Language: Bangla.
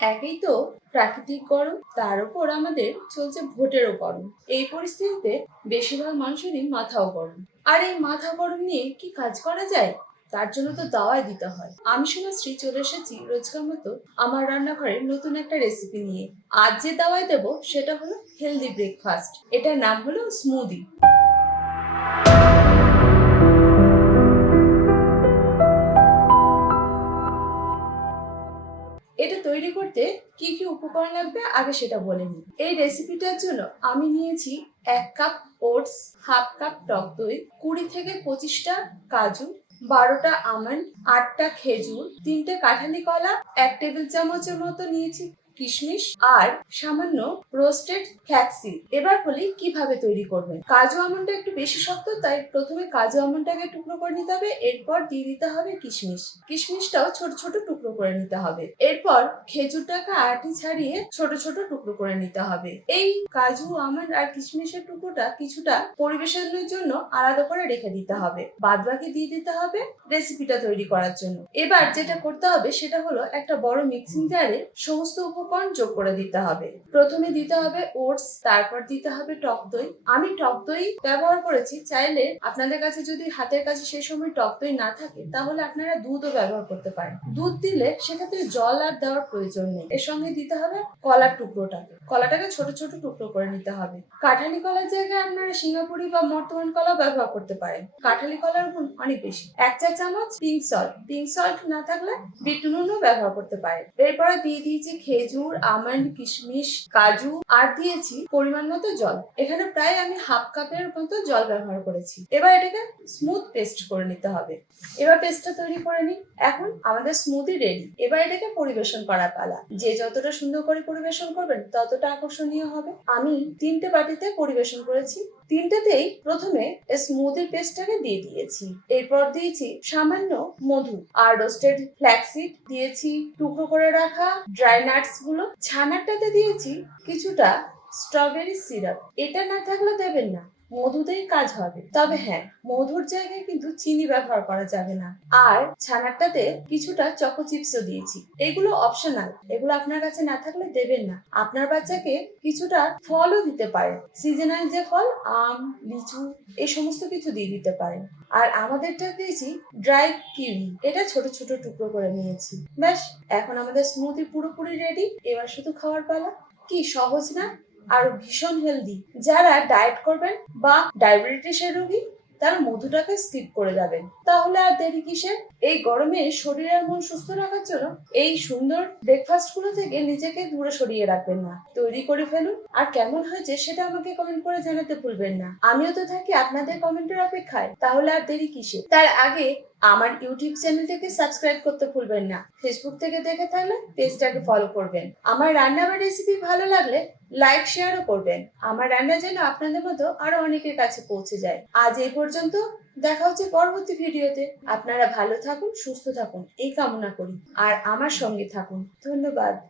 একেই তো প্রাকৃতিক গরম, তার উপর আমাদের চলছে ভোটেরও গরম। এই পরিস্থিতিতে বেশিরভাগ মানুষেরই মাথাও গরম। আর এই মাথা গরম নিয়ে কি কাজ করা যায়? তার জন্য তো দাওয়াই দিতে হয়। আমি সোনাশ্রী চলে এসেছি রোজকার মতো আমার রান্নাঘরে নতুন একটা রেসিপি নিয়ে। আজ যে দাওয়াই দেব সেটা হলো হেলদি ব্রেকফাস্ট এটার নাম হলো স্মুদি তৈরি করতে কি কি উপকরণ লাগবে আগে সেটা বলে নিই। এই রেসিপিটার জন্য আমি নিয়েছি এক কাপ ওটস হাফ কাপ টক দই, কুড়ি থেকে পঁচিশটা কাজু, বারোটা আমন্ড আটটা খেজুর, তিনটে কাঁঠালি কলা, এক টেবিল চামচের মতো নিয়েছি। কিশমিশ আর সামান্য রোস্টেড ফ্ল্যাক্সিড এবার বলি কীভাবে তৈরি করবেন? কাজু আমন্ডটা একটু বেশি শক্ত, তাই প্রথমে কাজু আমন্ডটাকে টুকরো করে নিতে হবে, এরপর দিয়ে দিতে হবে কিশমিশ। কিশমিশটাও ছোট ছোট টুকরো করে নিতে হবে। এরপর খেজুরটাকে আটি ছাড়িয়ে ছোট ছোট টুকরো করে নিতে হবে। এই কাজু, আমন্ড আর কিশমিশের টুকরোটা কিছুটা পরিবেশনের জন্য আলাদা করে রেখে দিতে হবে। বাদ বাকি দিয়ে দিতে হবে রেসিপিটা তৈরি করার জন্য। এবার যেটা করতে হবে, সেটা হলো একটা বড় মিক্সিং জারে সমস্ত উপকরণ যোগ করে দিতে হবে। প্রথমে দিতে হবে ওটস তারপর দিতে হবে টক দই। আমি টক দই ব্যবহার করেছি, চাইলে আপনাদের কাছে যদি হাতের কাছে সেই সময় টক দই না থাকে, তাহলে আপনারা দুধও ব্যবহার করতে পারেন। দুধ দিলে সেক্ষেত্রে জল আর দেওয়ার প্রয়োজন নেই। এর সঙ্গে দিতে হবে কলার টুকরোটাকে। কলাটাকে ছোট ছোট টুকরো করে নিতে হবে। কাঁঠালি কলার জায়গায় আপনারা সিঙ্গাপুরি বা বর্তমান কলা ব্যবহার করতে পারেন। কাঁঠালি কলার গুণ অনেক বেশি। এক চা চামচ পিঙ্ক সল্ট পিঙ্ক সল্ট না থাকলে বিট নুনও ব্যবহার করতে পারেন। এরপরে দিয়ে দিয়েছি খেজুর। আমন্ড, কিশমিশ, কাজু, আর দিয়েছি পরিমাণ মতো জল। এখানে প্রায় আমি হাফ কাপের মতো জল ব্যবহার করেছি। এবার এটাকে স্মুথ পেস্ট করে নিতে হবে। এবার পেস্টটা তৈরি করে নিই। এখন আমাদের স্মুদি রেডি এবার এটাকে পরিবেশন করা পালা। যে যতটা সুন্দর করে পরিবেশন করবেন, ততটা আকর্ষণীয় হবে। আমি তিনটে বাটিতে পরিবেশন করেছি। তিনটেতেই প্রথমে স্মুদির পেস্টটাকে দিয়ে দিয়েছি। এরপর দিয়েছি সামান্য মধু। আর রোস্টেড ফ্ল্যাক্সিড দিয়েছি। টুকরো করে রাখা ড্রাই নাটস গুলো ছানাটাতে দিয়েছি কিছুটা স্ট্রবেরি সিরাপ এটা না থাকলে দেবেন না। মধুতেই কাজ হবে। তবে হ্যাঁ মধুর জায়গায় কিন্তু চিনি ব্যবহার করা যাবে না। আর ছানাটাতে কিছুটা চকো চিপসও দিয়েছি। এগুলো অপশনাল এগুলো আপনার কাছে না থাকলে দেবেন না। আপনার বাচ্চাকে কিছুটা ফলও দিতে পারেন। সিজনাল যে ফল, আম, লিচু, এই সমস্ত কিছু দিয়ে দিতে পারেন। আর আমাদেরটা দিয়েছি ড্রাই কিউই এটা ছোট ছোট টুকরো করে নিয়েছি। ব্যাস, এখন আমাদের স্মুদি পুরোপুরি রেডি এবার শুধু খাওয়ার পালা। কি সহজ না? আর ভীষণ হেলদি যারা ডায়েট করবেন বা ডায়াবেটিসের রোগী, তারা মধুটাকে স্কিপ করে যাবেন। তাহলে আর দেরি কিসের? এই গরমে শরীর আর মন সুস্থ রাখার জন্য এই সুন্দর ব্রেকফাস্টগুলো থেকে নিজেকে দূরে সরিয়ে রাখবেন না। তৈরি করে ফেলুন। আর কেমন হয়েছে সেটা আমাকে কমেন্ট করে জানাতে ভুলবেন না। আমিও তো থাকি আপনাদের কমেন্টের অপেক্ষায়। তাহলে আর দেরি কিসে তার আগে আমার ইউটিউব চ্যানেলটাকে সাবস্ক্রাইব করতে ভুলবেন না। ফেসবুক থেকে দেখে থাকলে পেজটাকে ফলো করবেন। আমার রান্নাবার রেসিপি ভালো লাগলে লাইক শেয়ারও করবেন। আমার রান্না যেন আপনাদের মতো আরও অনেকের কাছে পৌঁছে যায়। আজ এই পর্যন্ত, দেখা হচ্ছে পরবর্তী ভিডিওতে। আপনারা ভালো থাকুন, সুস্থ থাকুন, এই কামনা করি। আর আমার সঙ্গে থাকুন। ধন্যবাদ।